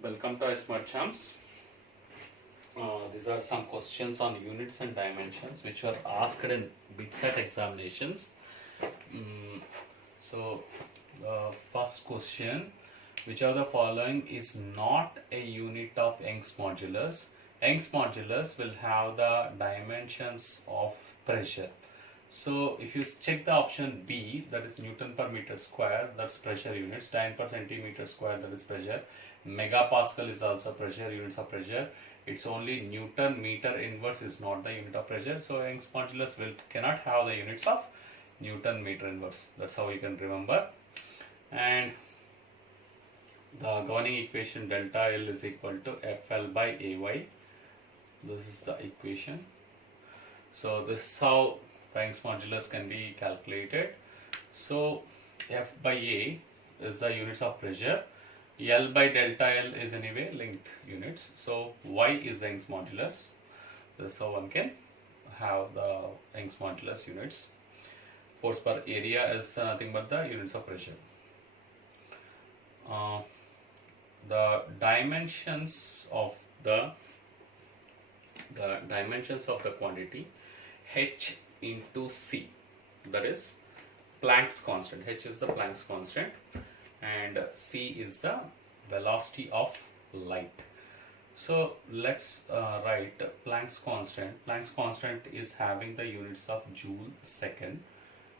Welcome to iSmart Champs. These are some questions on units and dimensions which were asked in BITSAT examinations. So, first question, which of the following is not a unit of Young's modulus? Young's modulus will have the dimensions of pressure. So, if you check the option B, that is Newton per meter square, that's pressure units, Dyne per centimeter square, that is pressure, megapascal is also pressure, units of pressure. It's only Newton meter inverse is not the unit of pressure. So, Young's modulus cannot have the units of Newton meter inverse. That's how you can remember. And the governing equation delta L is equal to FL by AY. This is the equation. So, this is how Young's modulus can be calculated. So, F by A is the units of pressure. L by delta L is anyway length units. So, Y is the Young's modulus. This is how one can have the Young's modulus units. Force per area is nothing but the units of pressure. The dimensions of the quantity H into C, that is Planck's constant. H is the Planck's constant and C is the velocity of light. So let's write Planck's constant. Planck's constant is having the units of joule second,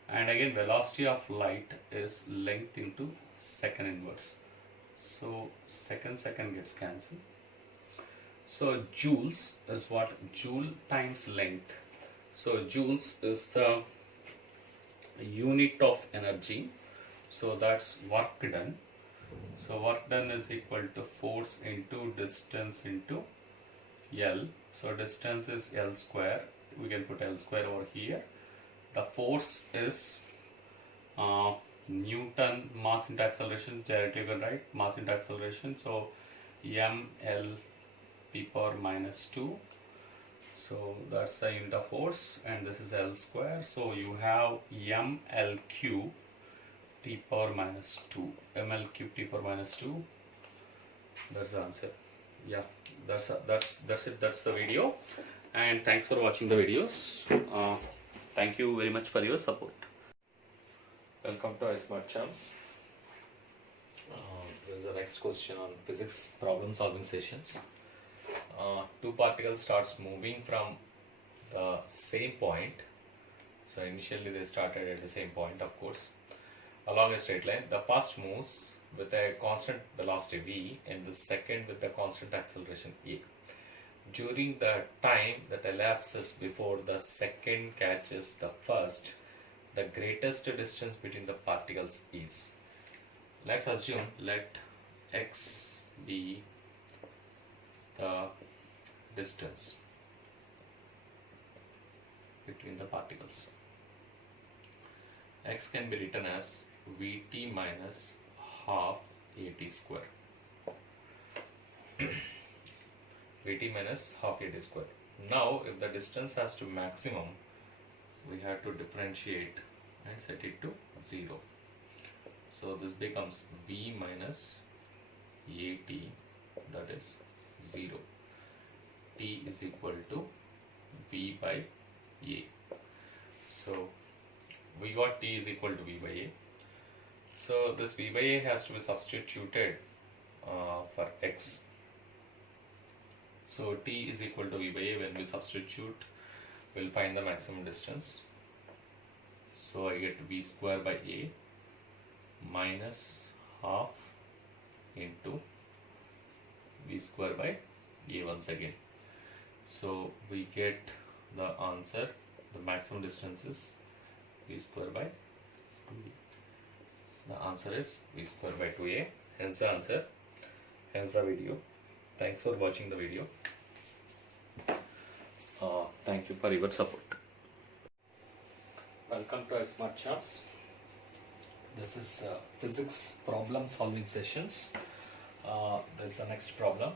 and again velocity of light is length into second inverse. So second gets cancelled. So joules is what? Joule times length. So joules is the unit of energy. So that's work done. So work done is equal to force into distance into L. So distance is L square. We can put L square over here. The force is Newton mass into acceleration. Directly you can write mass into acceleration. So mL p power minus 2. So that's the unit of force, and this is L square. So you have mL cube t power minus 2. mL cube t power minus 2. That's the answer. Yeah, that's it. That's the video. And thanks for watching the videos. Thank you very much for your support. Welcome to iSmart Champs. This is the next question on physics problem solving sessions. Two particles starts moving from the same point. So initially they started at the same point, of course, along a straight line. The first moves with a constant velocity v and the second with a constant acceleration a. During the time that elapses before the second catches the first, the greatest distance between the particles is. Let's assume let x be the distance between the particles. X can be written as Vt minus half At square. Vt minus half At square. Now, if the distance has to maximum, we have to differentiate and set it to 0. So this becomes V minus At, that is 0. T is equal to V by A. So we got T is equal to V by A. So this V by A has to be substituted for X. So T is equal to V by A. When we substitute, we'll find the maximum distance. So I get V square by A minus half into V square by A once again. So we get the answer. The maximum distance is V square by 2A. The answer is V square by 2A. Hence the answer. Hence the video. Thanks for watching the video. Thank you for your support. Welcome to iSmart Champs. This is physics problem solving sessions. This is the next problem.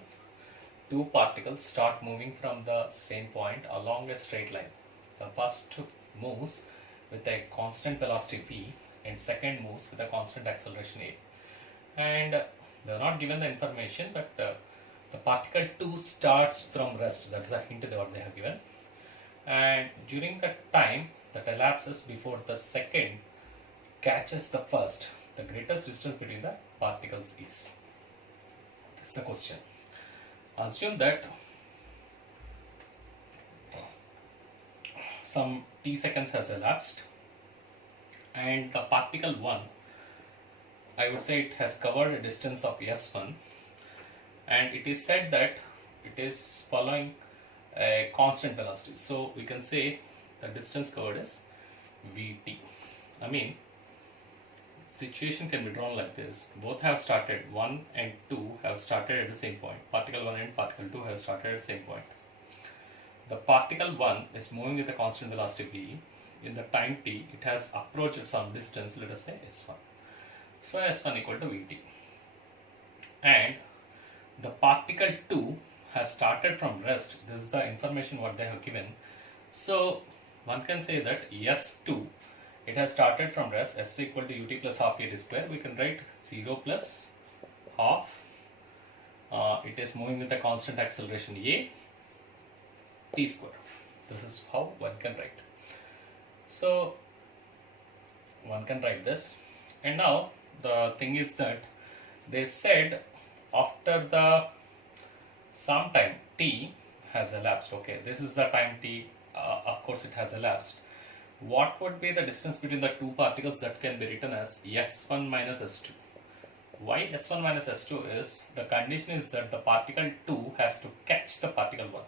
Two particles start moving from the same point along a straight line. The first moves with a constant velocity v and second moves with a constant acceleration a. And They are not given the information, but the particle 2 starts from rest. That's the hint what they have given. And during the time that elapses before the second catches the first, the greatest distance between the particles is. That's the question. Assume that some t seconds has elapsed and the particle 1, I would say it has covered a distance of s1, and it is said that it is following a constant velocity. So we can say the distance covered is vt. I mean, situation can be drawn like this. Both have started, 1 and 2 have started at the same point. Particle 1 and particle 2 have started at the same point. The particle 1 is moving with a constant velocity v. In the time t, it has approached some distance, let us say s1. So s1 equal to vt. And the particle 2 has started from rest. This is the information what they have given. So one can say that s2, it has started from rest, s equal to ut plus half at square. We can write 0 plus half. It is moving with a constant acceleration a, t square. This is how one can write. So one can write this. And now the thing is that they said after the some time t has elapsed. Okay, this is the time t, of course it has elapsed. What would be the distance between the two particles? That can be written as s1 minus s2. Why s1 minus s2 is, the condition is that the particle 2 has to catch the particle 1.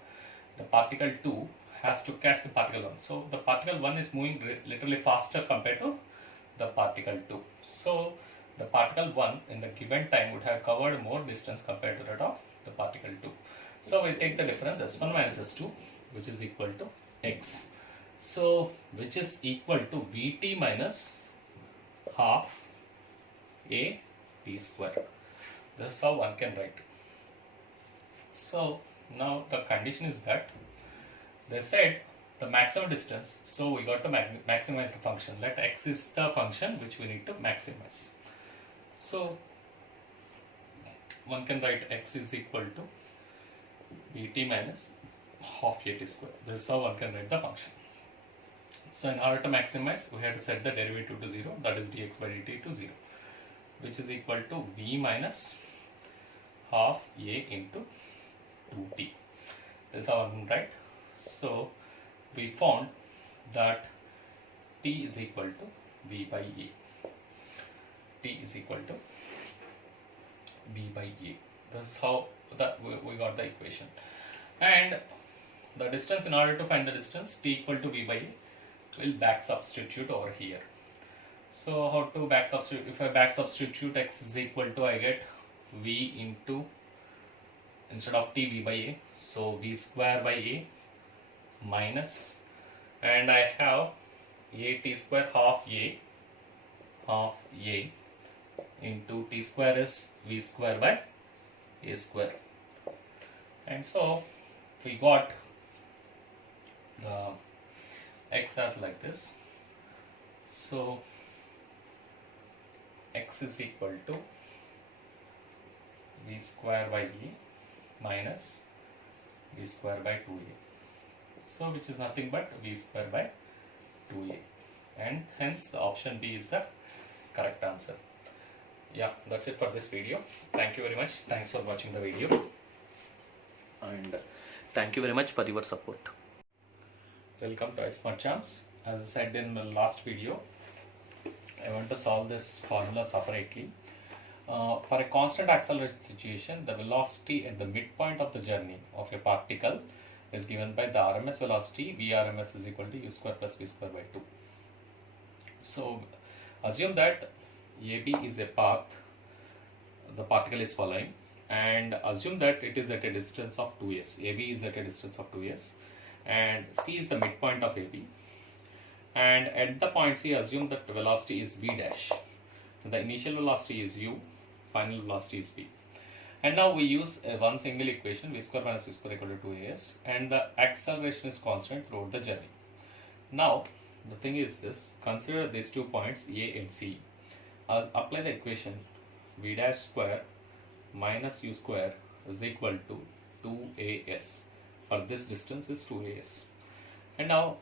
The particle 2 has to catch the particle 1. So the particle 1 is moving literally faster compared to the particle 2. So the particle 1 in the given time would have covered more distance compared to that of the particle 2. So we'll take the difference s1 minus s2, which is equal to x. So which is equal to vt minus half a t square. This is how one can write. So now the condition is that they said the maximum distance, so we got to maximize the function. Let x is the function which we need to maximize. So one can write x is equal to vt minus half a t square. This is how one can write the function. So in order to maximize, we have to set the derivative to 0, that is dx by dt to 0, which is equal to v minus half a into 2t. This is how one can write. So we found that t is equal to v by a. T is equal to v by a. This is how we got the equation. And the distance, in order to find the distance, t equal to v by a, will back substitute over here. So how to back substitute? If I back substitute, x is equal to, I get v into, instead of t, v by a, so v square by a minus, and I have a t square half a into t square is v square by a square. And so we got the x as like this. So x is equal to v square by a minus v square by 2a. So which is nothing but v square by 2a, and hence the option B is the correct answer. Yeah, that's it for this video. Thank you very much. Thanks for watching the video, and thank you very much for your support. Welcome to iSmart Champs. As I said in the last video, I want to solve this formula separately. For a constant acceleration situation, the velocity at the midpoint of the journey of a particle is given by the RMS velocity. Vrms is equal to u square plus v square by 2. So assume that AB is a path the particle is following, and assume that it is at a distance of 2s. AB is at a distance of 2s, and C is the midpoint of AB. And at the point C, assume that the velocity is v dash. The initial velocity is u, final velocity is v. And now we use one single equation, v square minus v square equal to 2as, and the acceleration is constant throughout the journey. Now the thing is this: consider these 2 points A and C. I'll apply the equation v dash square minus u square is equal to 2as. For this distance is 2as. And now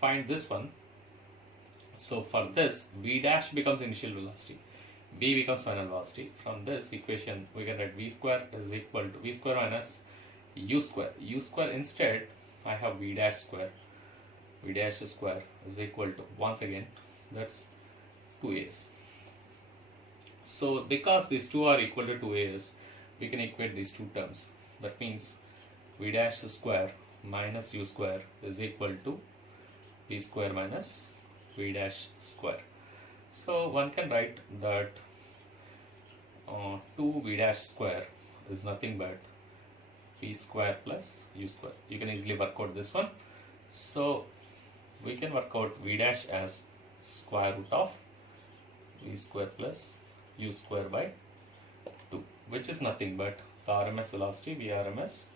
find this one. So for this, v dash becomes initial velocity, v becomes final velocity. From this equation we can write v square is equal to v square minus u square. U square instead I have v dash square. V dash square is equal to, once again, that's 2as. So because these two are equal to 2as, we can equate these two terms. That means v dash square minus u square is equal to v square minus v dash square. So one can write that 2v dash square is nothing but v square plus u square. You can easily work out this one. So we can work out v dash as square root of v square plus u square by 2, which is nothing but the RMS velocity Vrms is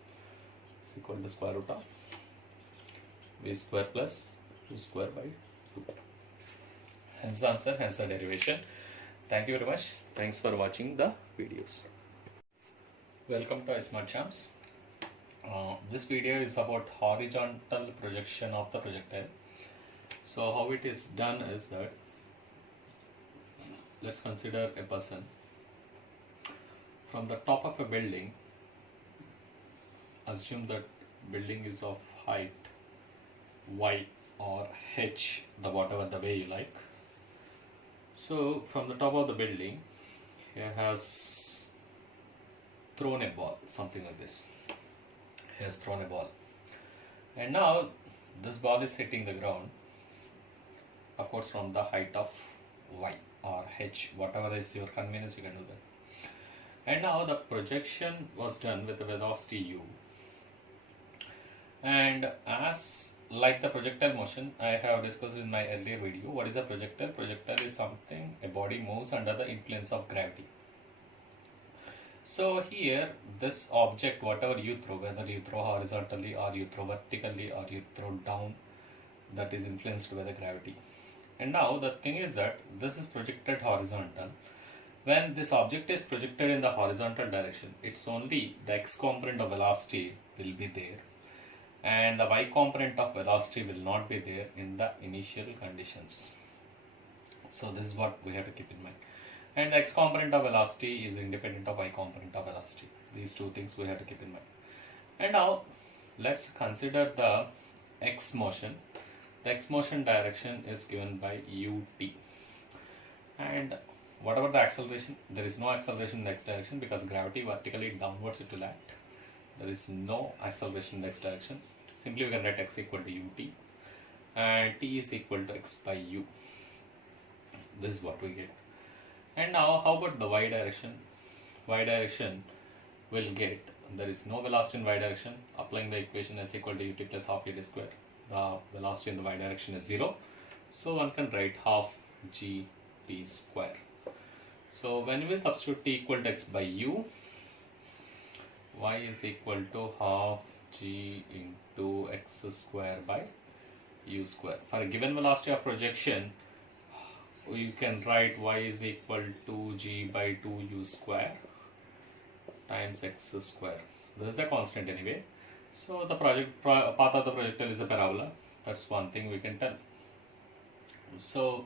equal to square root of v square plus u square by 2. Hence the answer, hence the derivation. Thank you very much. Thanks for watching the videos. Welcome to iSmart Champs. This video is about horizontal projection of the projectile. So how it is done is that, let's consider a person from the top of a building. Assume that building is of height y or h, whatever the way you like. So from the top of the building, he has thrown a ball, something like this. He has thrown a ball, and now this ball is hitting the ground, of course from the height of y or h, whatever is your convenience, you can do that. And now the projection was done with the velocity u, and as like the projectile motion I have discussed in my earlier video. What is a projectile? Projectile is something, a body moves under the influence of gravity. So here this object, whatever you throw, whether you throw horizontally or you throw vertically or you throw down, that is influenced by the gravity. And now the thing is that this is projected horizontal. When this object is projected in the horizontal direction, it's only the x component of velocity will be there, and the y component of velocity will not be there in the initial conditions. So this is what we have to keep in mind. And the x component of velocity is independent of y component of velocity. These two things we have to keep in mind. And now let's consider the x motion. The x motion direction is given by ut, and whatever the acceleration, there is no acceleration in the x direction because gravity vertically downwards it will act. There is no acceleration in the x direction. Simply we can write x equal to ut and t is equal to x by u. This is what we get. And now how about the y direction? Y direction will get, there is no velocity in y direction. Applying the equation s equal to ut plus half ut square, the velocity in the y direction is 0. So one can write half g t square. So when we substitute t equal to x by u, y is equal to half g into x square by u square. For a given velocity of projection, you can write y is equal to g by 2u square times x square. This is a constant anyway. So the path of the projectile is a parabola. That's one thing we can tell. So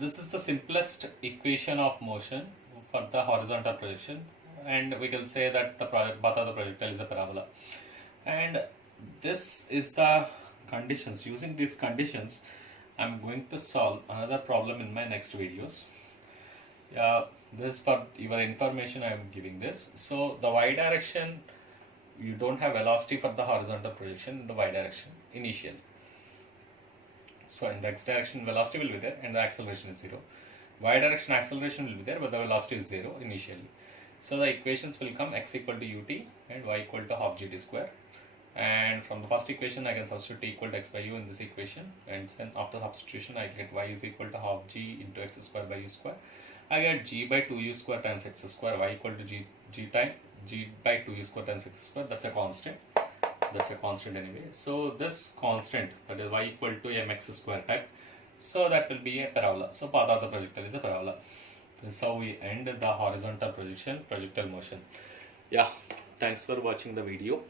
this is the simplest equation of motion for the horizontal projection, and we can say that the path of the projectile is a parabola. And this is the conditions. Using these conditions, I'm going to solve another problem in my next videos. This for your information I am giving this. So the y direction, you don't have velocity for the horizontal projection in the y direction initially. So in the x direction velocity will be there and the acceleration is 0. Y direction acceleration will be there but the velocity is 0 initially. So the equations will come x equal to ut and y equal to half gt square. And from the first equation I can substitute t equal to x by u in this equation, and then after substitution I get y is equal to half g into x square by u square. I get g by 2u square times x square, y equal to g by 2u square times x square. That's a constant. That's a constant anyway. So this constant, that is y equal to mx square type, so that will be a parabola. So path of the projectile is a parabola. This is how we end the horizontal projection, projectile motion. Yeah, thanks for watching the video.